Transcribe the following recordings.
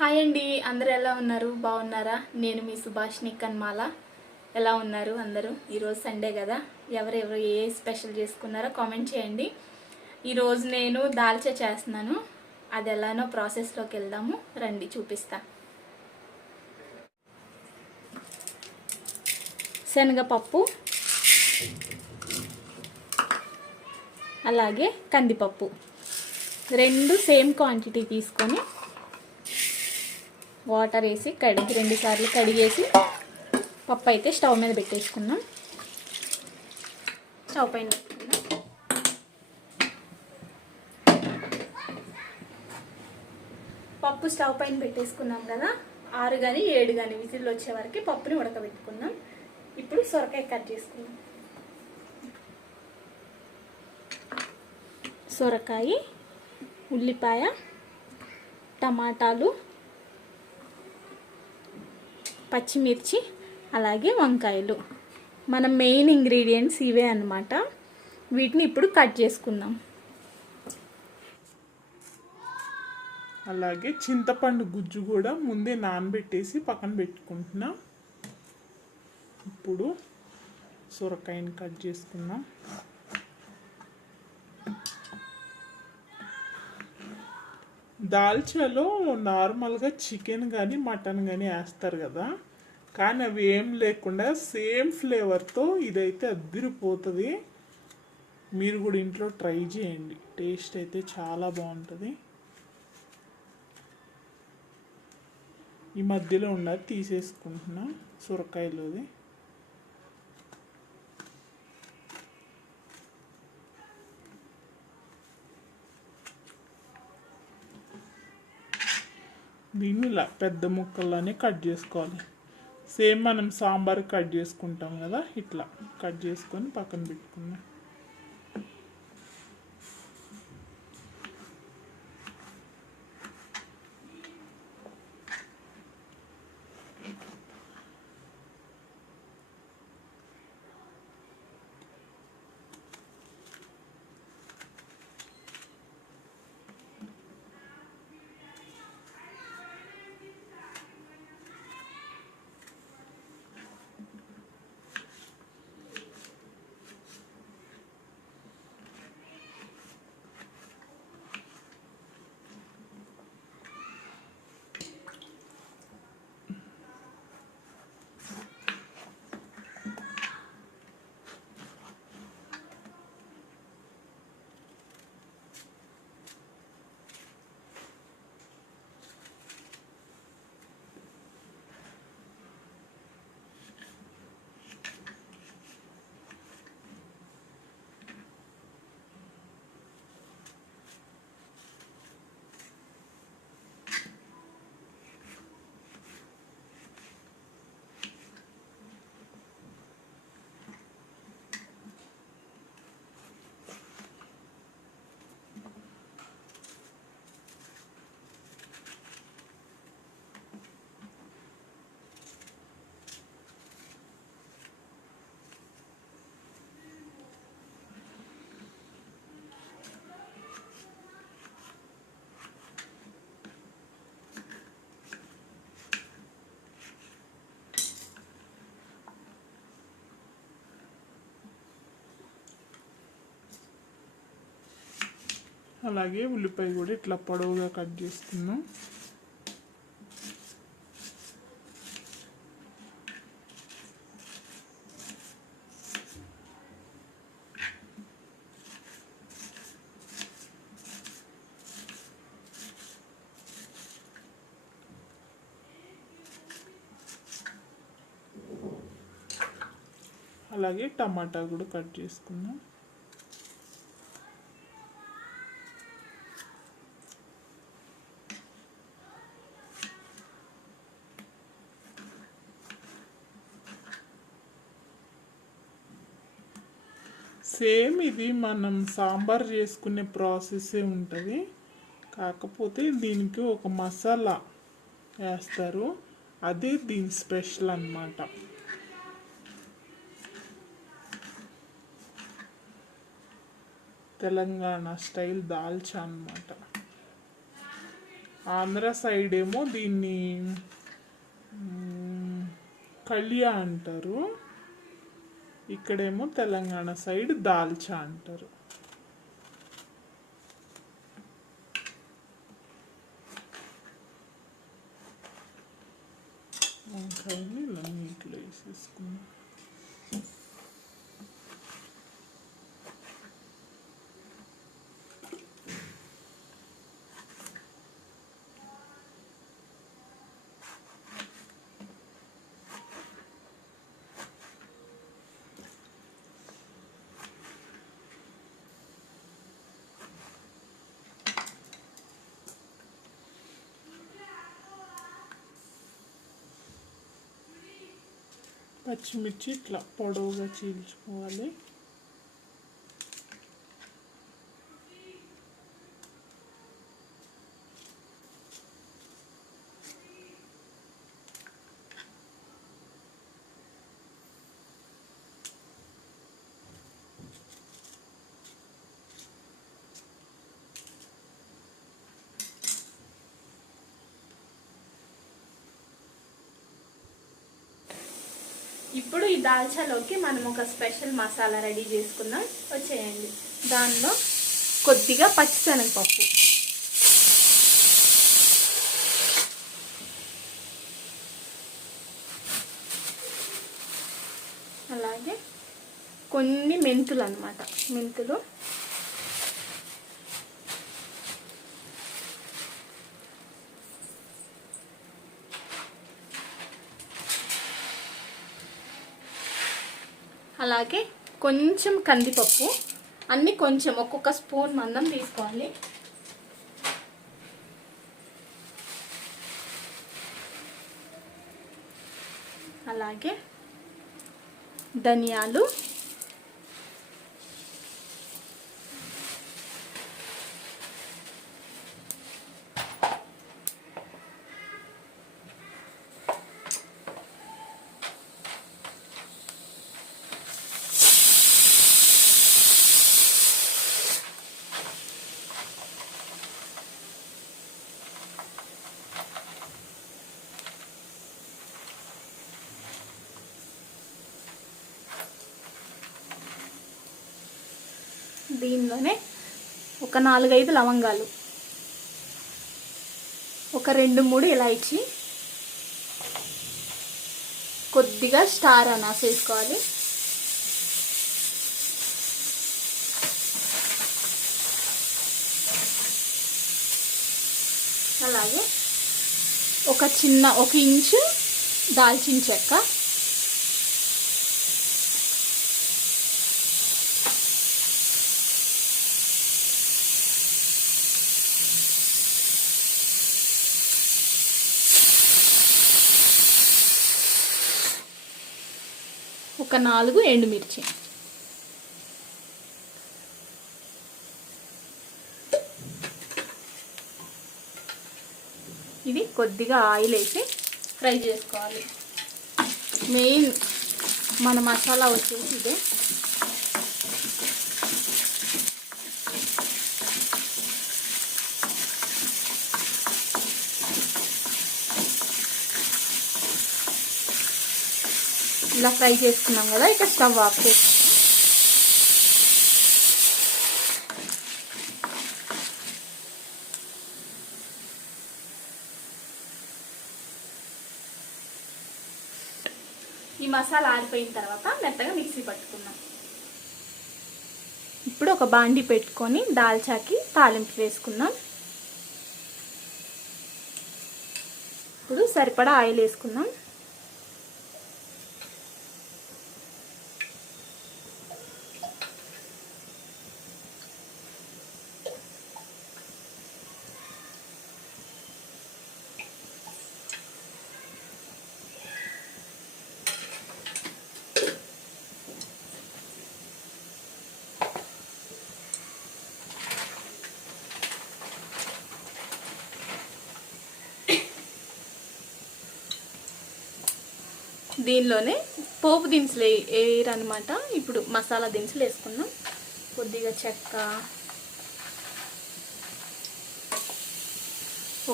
Hi అండి అందరు ఎలా ఉన్నారు? బాగున్నారా? నేను మీ సుభాష్ని కన్మాల. ఎలా ఉన్నారు అందరూ? ఈరోజు సండే కదా. ఎవరెవరు ఏ స్పెషల్ చేసుకున్నారో కామెంట్ చేయండి. ఈరోజు నేను దాల్చా చేస్తున్నాను. అది ఎలానో ప్రాసెస్లోకి వెళ్దాము. రండి చూపిస్తా. శనగపప్పు. అలాగే కందిపప్పు. రెండు సేమ్ క్వాంటిటీ తీసుకొని వాటర్ వేసి కడిగి రెండు సార్లు కడిగేసి పప్పు అయితే స్టవ్ మీద పెట్టేసుకున్నాం స్టవ్ పైన పప్పు స్టవ్ పైన పెట్టేసుకున్నాం కదా ఆరు కానీ ఏడు కానీ విజిల్ వచ్చే వరకు పప్పుని ఉడకబెట్టుకున్నాం ఇప్పుడు సొరకాయ కట్ చేసుకున్నాం సొరకాయ ఉల్లిపాయ టమాటాలు పచ్చిమిర్చి అలాగే వంకాయలు. మన మెయిన్ ఇంగ్రీడియంట్స్ ఇవే అనమాట వీటిని ఇప్పుడు కట్ చేసుకుందాం. అలాగే చింతపండు గుజ్జు కూడా ముందే నానబెట్టేసి పక్కన పెట్టుకుంటున్నాం. ఇప్పుడు సొరకాయని కట్ చేసుకుందాం. దాల్చాలో నార్మల్గా చికెన్ కానీ మటన్ కానీ వేస్తారు కదా. కానీ అవి ఏం లేకుండా సేమ్ ఫ్లేవర్తో ఇదైతే అద్దిరిపోతుంది. మీరు కూడా ఇంట్లో ట్రై చేయండి. టేస్ట్ అయితే చాలా బాగుంటుంది. ఈ మధ్యలో ఉన్నది తీసేసుకుంటున్నా సొరకాయలోది. దీన్ని ఇలా పెద్ద ముక్కల్లోనే కట్ చేసుకోవాలి. సేమ్ మనం సాంబార్ కట్ చేసుకుంటాం కదా ఇట్లా కట్ చేసుకొని పక్కన పెట్టుకున్నాం. అలాగే ఉల్లిపాయ కూడా ఇట్లా పొడవుగా కట్ చేస్తున్నాం అలాగే టమాటా కూడా కట్ చేసుకుందాం. సేమ్ ఇది మనం సాంబార్ చేసుకునే ప్రాసెసే ఉంటుంది. కాకపోతే దీనికి ఒక మసాలా వేస్తారు. అదే దీని స్పెషల్ అన్నమాట. తెలంగాణ స్టైల్ దాల్చా అన్నమాట. ఆంధ్ర సైడ్ ఏమో దీన్ని కళ్యా అంటారు. ఇక్కడేమో తెలంగాణ సైడ్ దాల్చా అంటారు. వంకాయని ఇలా నీటిలో వేసేసుకున్నాం. పచ్చిమిర్చి ఇట్లా పొడవుగా చీల్చుకోవాలి. ఇప్పుడు ఈ దాల్చాలోకి మనం ఒక స్పెషల్ మసాలా రెడీ చేసుకుందాం. వచ్చేయండి. దానిలో కొద్దిగా పచ్చిశనగపప్పు. అలాగే కొన్ని మెంతులు అనమాట మెంతులు అలాగే కొంచెం కందిపప్పు అన్ని కొంచెం ఒక్కొక్క స్పూన్ మందం తీసుకోవాలి. అలాగే ధనియాలు దీనిలోనే ఒక నాలుగైదు లవంగాలు. ఒక రెండు మూడు ఇలాచి కొద్దిగా స్టార్ అనాస్ వేసుకోవాలి. అలాగే ఒక చిన్న ఒక ఇంచు దాల్చిన చెక్క. ఒక నాలుగు ఎండుమిర్చి. ఇది కొద్దిగా ఆయిల్ వేసి ఫ్రై చేసుకోవాలి. మెయిన్ మన మసాలా వచ్చేసి ఇదే. ఇలా ఫ్రై చేసుకున్నాం కదా ఇక స్టవ్ ఆఫ్ చేసి ఈ మసాలా ఆరిపోయిన తర్వాత మెత్తగా మిక్సీ పట్టుకున్నాం ఇప్పుడు ఒక బాండి పెట్టుకొని దాల్చాకి తాలింపు వేసుకున్నాం ఇప్పుడు సరిపడా ఆయిల్ వేసుకున్నాం దీనిలోనే పోపు దినుసులు వేయరనమాట ఇప్పుడు మసాలా దినుసులు వేసుకున్నాం కొద్దిగా చెక్క.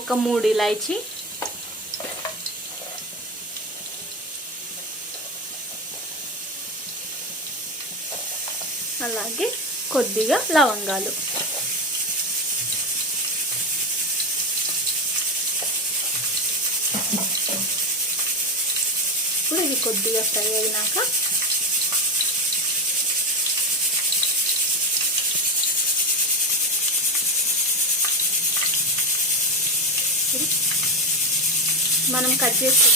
ఒక మూడు ఇలాచి అలాగే కొద్దిగా లవంగాలు. కొద్దిగా ఫ్రై అయినాక. మనం కట్ చేసి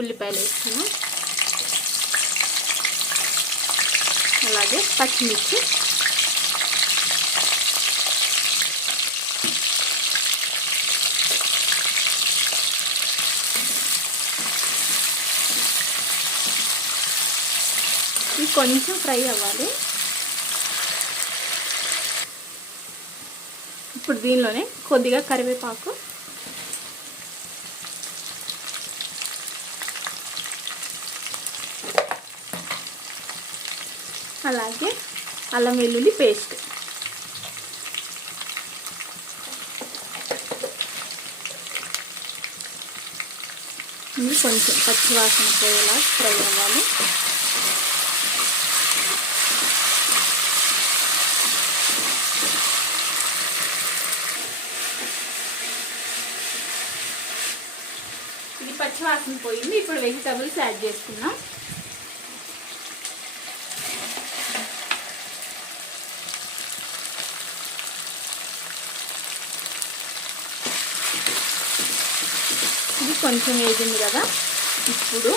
ఉల్లిపాయలు వేసుకున్నాం. అలాగే పచ్చిమిర్చి. ఇవి కొంచెం ఫ్రై అవ్వాలి. ఇప్పుడు దీనిలోనే కొద్దిగా కరివేపాకు. అలాగే అల్లం వెల్లుల్లి పేస్ట్. ఇది కొంచెం పచ్చి వాసన పోయేలా ఫ్రై అవ్వాలి. ఇది పచ్చి వాసన పోయింది. ఇప్పుడు వెజిటబుల్స్ యాడ్ చేసుకున్నాం కొంచెం వేగింది కదా. ఇప్పుడు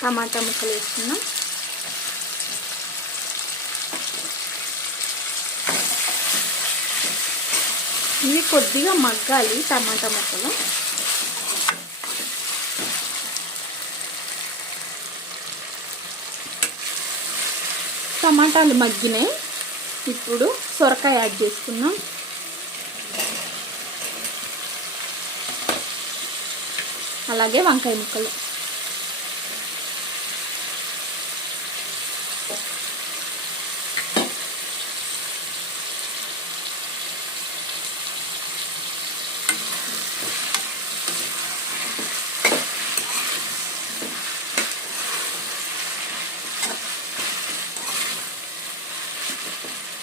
టమాటా ముక్కలు వేసుకున్నాం ఇవి కొద్దిగా మగ్గాలి టమాటా ముక్కలు. టమాటాలు మగ్గినాయి. ఇప్పుడు సొరకాయ యాడ్ చేసుకున్నాం అలాగే వంకాయ ముక్కలు.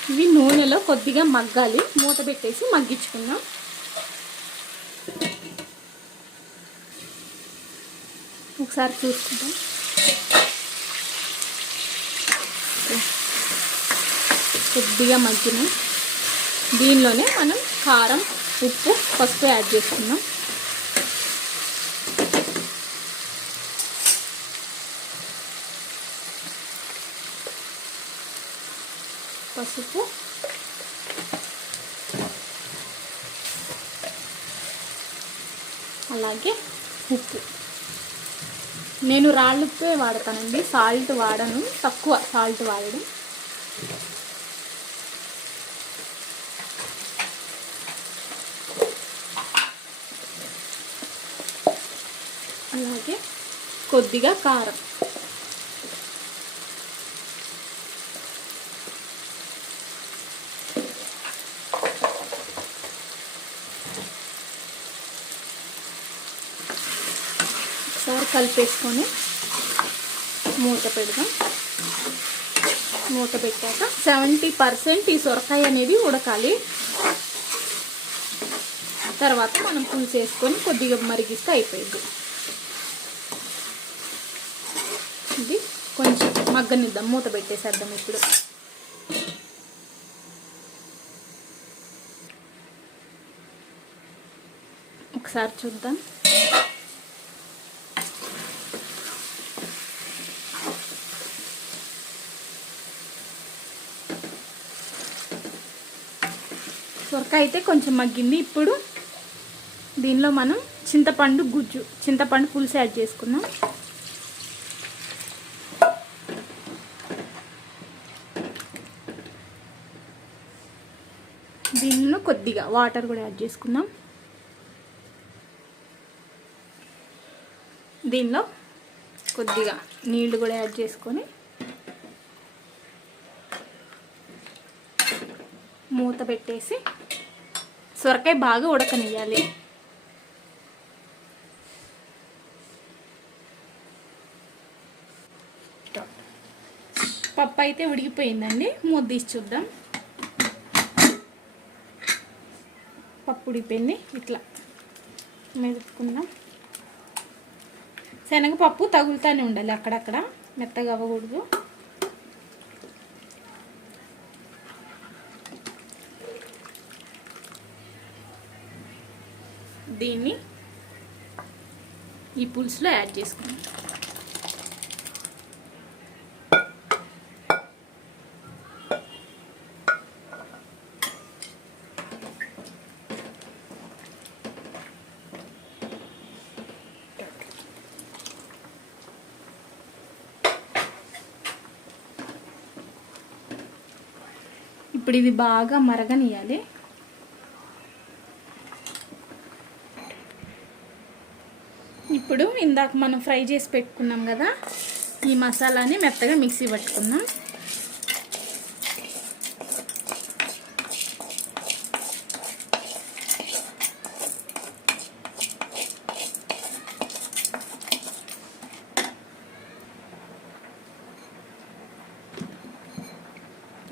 ఇవి నూనెలో కొద్దిగా మగ్గాలి. మూత పెట్టేసి మగ్గించుకుందాం. ఒకసారి చూసుకుందాం. కొద్దిగా మగ్గిన దీనిలోనే మనం కారం ఉప్పు పసుపు యాడ్ చేసుకుందాం. పసుపు అలాగే ఉప్పు. నేను రాళ్ళుప్పే వాడతానండి సాల్ట్ వాడను తక్కువ సాల్ట్ వాడడం అలాగే కొద్దిగా కారం. కలిపేసుకొని మూత పెడదాం. మూత పెట్టాక సెవెంటీ పర్సెంట్ ఈ సొరకాయ అనేది ఉడకాలి. తర్వాత మనం పులుసు వేసుకొని కొద్దిగా మరిగిస్తే అయిపోయింది. ఇది కొంచెం మగ్గనిద్దాం. మూత పెట్టేసేద్దాం ఇప్పుడు. ఒకసారి చూద్దాం. సొరకాయ అయితే కొంచెం మగ్గింది. ఇప్పుడు దీనిలో మనం చింతపండు గుజ్జు చింతపండు పులుసు యాడ్ చేసుకుందాం. దీనిలో కొద్దిగా వాటర్ కూడా యాడ్ చేసుకుందాం. దీనిలో కొద్దిగా నీళ్ళు కూడా యాడ్ చేసుకొని మూత పెట్టేసి సొరకాయ బాగా ఉడకనియాలి పప్పు అయితే ఉడికిపోయిందండి. మూత తీసి చూద్దాం. పప్పు ఉడికిపోయింది. ఇట్లా మెదుపుకుందాం. శనగపప్పు తగులుతూనే ఉండాలి అక్కడక్కడ. మెత్తగా అవ్వకూడదు దీన్ని ఈ పులుసులో యాడ్ చేసుకుందాం ఇప్పుడు ఇది బాగా మరగనియాలి ఇప్పుడు ఇందాక మనం ఫ్రై చేసి పెట్టుకున్నాం కదా ఈ మసాలాని మెత్తగా మిక్సీ పట్టుకుందాం.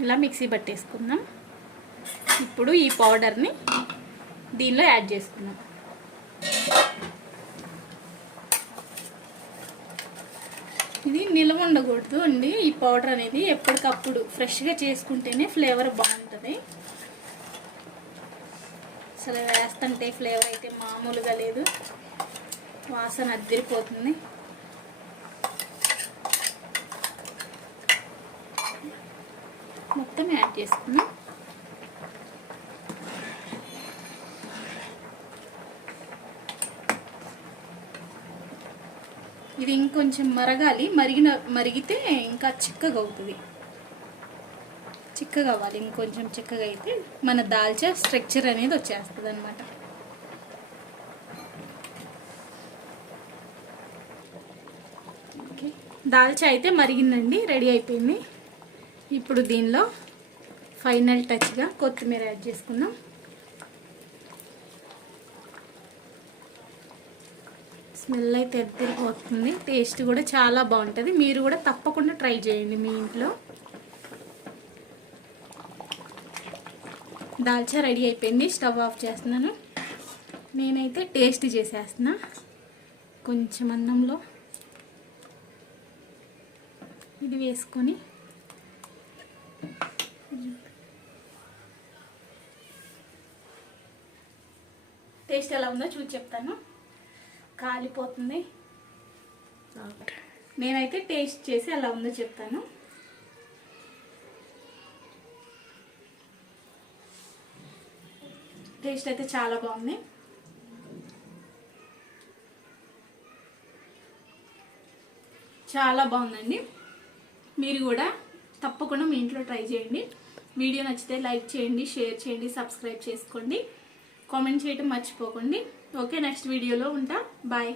ఇలా మిక్సీ పట్టేసుకుందాం. ఇప్పుడు ఈ పౌడర్ని దీనిలో యాడ్ చేసుకుందాం ఇది నిల్వ ఉండకూడదు అండి. ఈ పౌడర్ అనేది ఎప్పటికప్పుడు ఫ్రెష్గా చేసుకుంటేనే ఫ్లేవర్ బాగుంటుంది. అసలు వేస్తుంటే ఫ్లేవర్ అయితే మామూలుగా లేదు. వాసన అద్దరిపోతుంది మొత్తం యాడ్ చేసుకున్నాం. ఇది ఇంకొంచెం మరగాలి. మరిగిన మరిగితే ఇంకా చిక్కగా అవుతుంది చిక్కగా అవ్వాలి ఇంకొంచెం చిక్కగా అయితే మన దాల్చా స్ట్రక్చర్ అనేది వచ్చేస్తుంది అనమాట ఓకే. దాల్చా అయితే మరిగిందండి. రెడీ అయిపోయింది. ఇప్పుడు దీనిలో ఫైనల్ టచ్గా కొత్తిమీర యాడ్ చేసుకుందాం. స్మెల్ అయితే ఎద్దరిపోతుంది టేస్ట్ కూడా చాలా బాగుంటుంది. మీరు కూడా తప్పకుండా ట్రై చేయండి మీ ఇంట్లో. దాల్చా రెడీ అయిపోయింది. స్టవ్ ఆఫ్ చేస్తున్నాను. నేనైతే టేస్ట్ చేసేస్తున్నా. కొంచెం అన్నంలో ఇది వేసుకొని టేస్ట్ ఎలా ఉందో చూసి చెప్తాను. కాలిపోతుంది. నేనైతే టేస్ట్ చేసి ఎలా ఉందో చెప్తాను. టేస్ట్ అయితే చాలా బాగుంది. చాలా బాగుందండి. మీరు కూడా తప్పకుండా మీ ఇంట్లో ట్రై చేయండి. వీడియో నచ్చితే లైక్ చేయండి షేర్ చేయండి సబ్స్క్రైబ్ చేసుకోండి. కామెంట్ చేయడం మర్చిపోకండి. ఓకే నెక్స్ట్ వీడియోలో ఉంటా. బాయ్